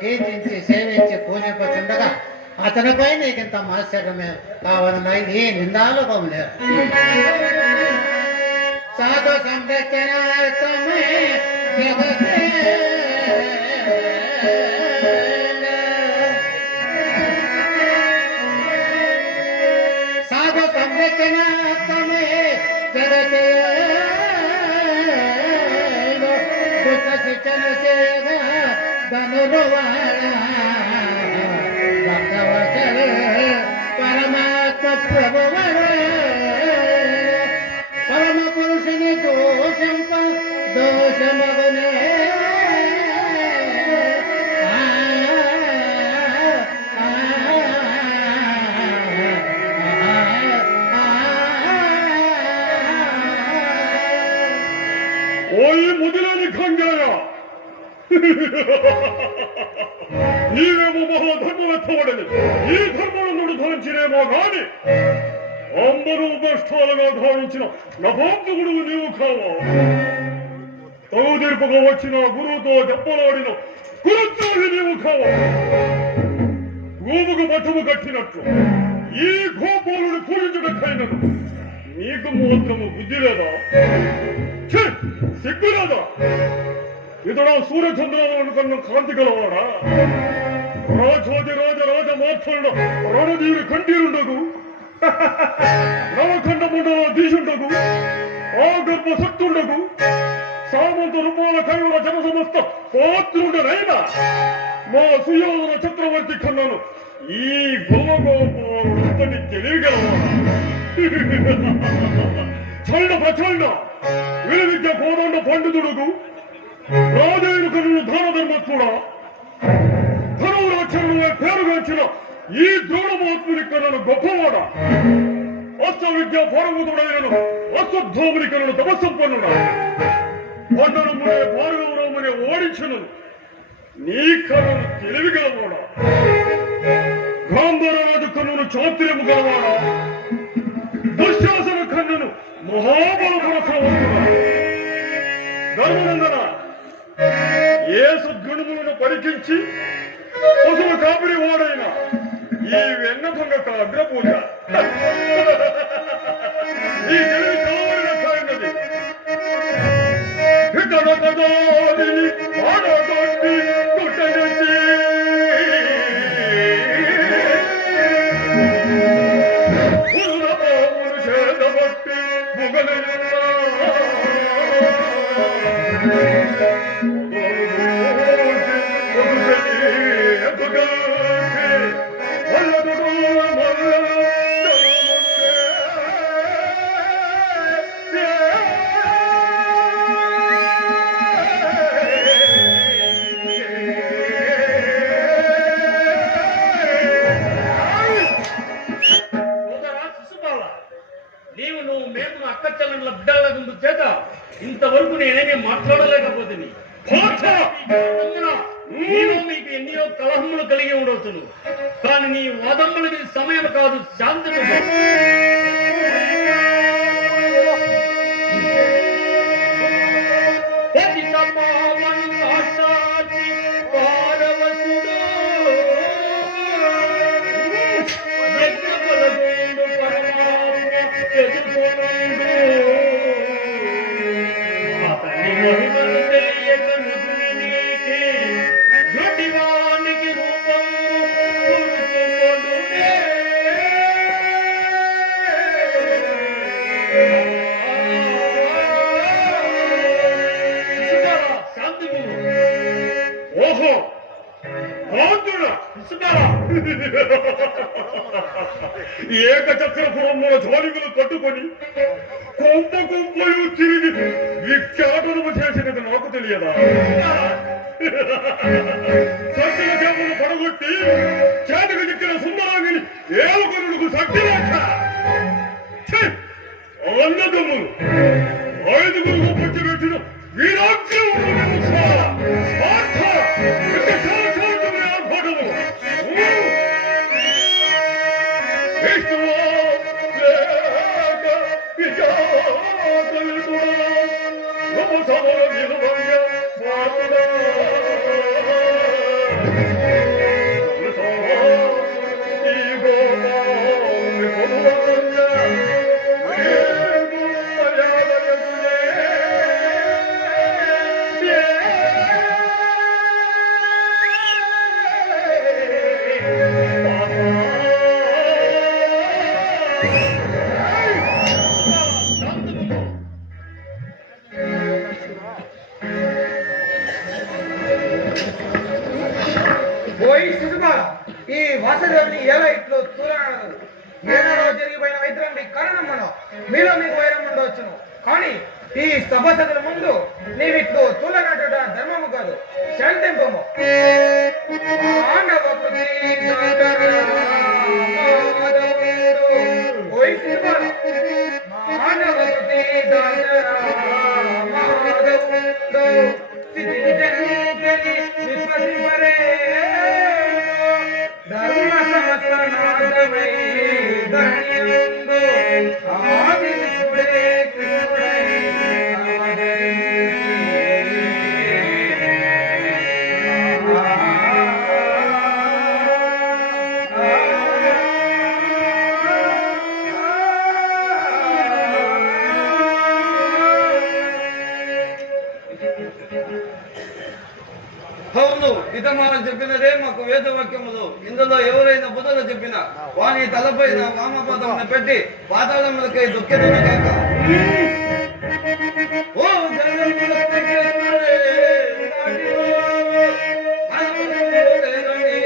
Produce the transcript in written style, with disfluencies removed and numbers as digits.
కీర్తించి సేవించి పూజించుండగా అతనిపై నీకింత మాత్సర్యమే కావనమై నీ నిందాలోకం లేదు. సాధు సంరక్షణ సాధు సంరక్షణ శిక్షణ సేవ ధనుర్వాణ భక్తవచన పరమాత్మ ప్రభువర పరమ పురుషుని దోషంప దోషమగనే ఓయ్ ముదిలేని ఖంజాయ, నీవేమో మహాధర్మమెత్తబడని ఈ ధర్మను ధరించినేమో గాని అందరూ ఉపష్టాలుగా ధావించిన నభాంతకుడు నీవు కావా? తగు తీర్పుగా వచ్చిన గురువుతో దెబ్బలాడిన కులద్రోహి నీవు కావా? గోముకు పట్టుము కట్టినట్లు ఈ గోపాలుడు పూజించుటైనను నీకు మాత్రము బుద్ధి లేదా? సిగ్గు లేదా? ఇతడా సూర్యచంద్రాలను కన్నా కాంతి గలవాడా? రాజాది రాజ మాత్రుడు రణధీరి కంఠీరుండగు, నవఖండముండలో దీశుండగు, ఆ గర్భ శక్తుండగు, సామంత రూపాల కైవల జన సమస్త పాత్రుండనైనా మా సుయోధన చక్రవర్తి కన్నాను ఈ గోగోపాలుడు తెలియగలవాడా? చండ ప్రచండ విలువిద్య కోదండ పండితుడుగు, రాజైన కనులు దాన ధర్మత్తుడా, ధనురాచరణలో పేరుగాంచిన ఈ ద్రోణమాత్ముని కన్నను గొప్పవాడా? అస్త్ర విద్య పారముదుడైనను అశ్వత్థాముని కన్నను తపస్సంపన్నుడా, పండనమునే పార్వరామునే ఓడించను నీ కన్నను తెలివిగలవాడా? గాంధారరాజు కన్నును చాతుర్యము గలవాడా? దుశ్శాసన కన్నును మహాబలపరసవంతుడా? ధర్మనందన, ఏ సద్గుణములను పరికించి పశువు కాపిరి వాడైన ఈ వెన్న దొంగకు అగ్రపూజ ఈ తెలివి కావడిన కాయినది. ఇతడ కదాని ఆడగొట్టి గుట్టగట్టి పుల్లపామును చేదబట్టి ముగలున్నా ఇంతవరకు నేనేమీ మాట్లాడలేకపోతుంది. మీకు ఎన్నో కలహములు కలిగి ఉండవచ్చును, కానీ నీ వాదములకి సమయం కాదు. శాంతము ఏకచక్రపురముల ధ్వనిగులు కట్టుకొని కొంప కొంపలు తిరిగి విఖ్యాతము చేసినది నాకు తెలియదా? సత్యుల చేపలు పడగొట్టి చేతికి చిక్కిన సుందరాంగిని ఏలుకొనులకు శక్తి లేక అన్నదమ్ములు ఐదుగురు పచ్చిపెట్టిన వీరాగ్రహము పోయి శిశుపాల ఈ వాసదేవుని ఎలా ఇట్లు తూలనాడు ఏనాడో జరిగిపోయిన వైద్యులని కారణమ్మను మీలో మీకు వైరం ఉండవచ్చును కానీ ఈ సభసదుల ముందు నీవిట్లు తూలనాటుట ధర్మము కాదు శాంతింపము పోయి శిశుపాల మానవతి ధర్మ సమస్తనాథమై ధన్యందు ఆదిశుడే కృష్ణుడై అవును పితమానం చెప్పినదే మాకు వేదవాక్యములు ఇందులో ఎవరైనా బుధలు చెప్పినా వాని తలపైన వామపదమును పెట్టి పాతాళములకై దుఃఖితులు కాక